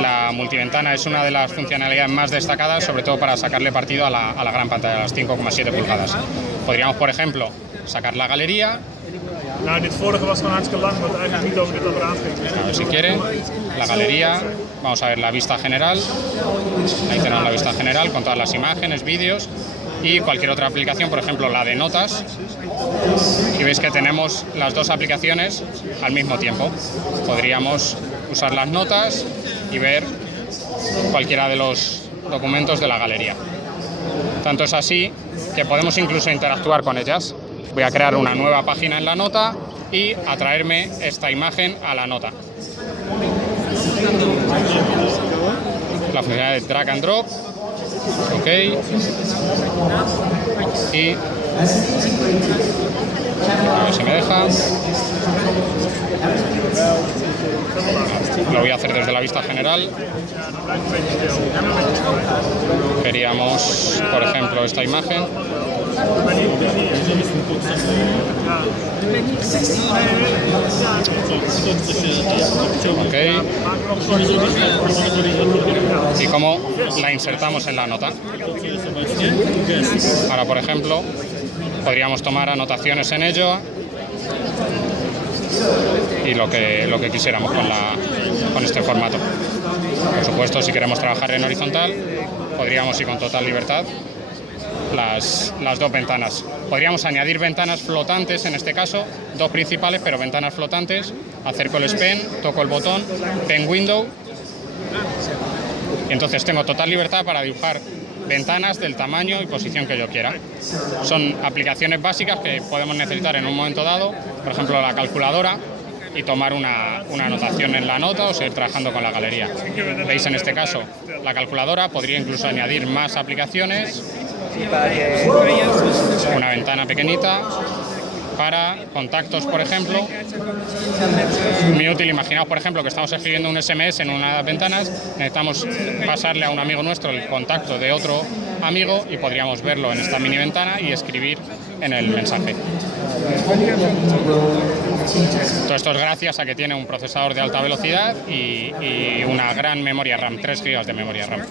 la multiventana es una de las funcionalidades más destacadas, sobre todo para sacarle partido a la gran pantalla, a las 5,7 pulgadas. Podríamos, por ejemplo, sacar la galería. Nou, dit vorige was gewoon hartstikke lang, wat eigenlijk niet over dit apparaat ging. A ver si quiere, la galería, vamos a ver la vista general, ahí tenemos la vista general con todas las imágenes, vídeos y cualquier otra aplicación, por ejemplo la de notas, y veis que tenemos las dos aplicaciones al mismo tiempo. Podríamos usar las notas y ver cualquiera de los documentos de la galería. Tanto es así que podemos incluso interactuar con ellas. Voy a crear una nueva página en la nota y atraerme esta imagen a la nota. La funcionalidad de drag and drop. Ok. Y a ver si me deja. Lo voy a hacer desde la vista general. Queríamos, por ejemplo, esta imagen. Ok. Y cómo la insertamos en la nota. Ahora, por ejemplo, podríamos tomar anotaciones en ello y lo que quisiéramos con este formato. Por supuesto, si queremos trabajar en horizontal, podríamos ir con total libertad las dos ventanas. Podríamos añadir ventanas flotantes, en este caso, dos principales, pero ventanas flotantes. Acerco el S Pen, toco el botón, Pen Window, y entonces tengo total libertad para dibujar ventanas del tamaño y posición que yo quiera. Son aplicaciones básicas que podemos necesitar en un momento dado, por ejemplo la calculadora, y tomar una anotación en la nota o seguir trabajando con la galería. Veis en este caso la calculadora, podría incluso añadir más aplicaciones, una ventana pequeñita para contactos, por ejemplo. Muy útil, imaginaos por ejemplo que estamos escribiendo un SMS en una de las ventanas, necesitamos pasarle a un amigo nuestro el contacto de otro amigo y podríamos verlo en esta mini ventana y escribir en el mensaje. Todo esto es gracias a que tiene un procesador de alta velocidad y una gran memoria RAM, 3 GB de memoria RAM.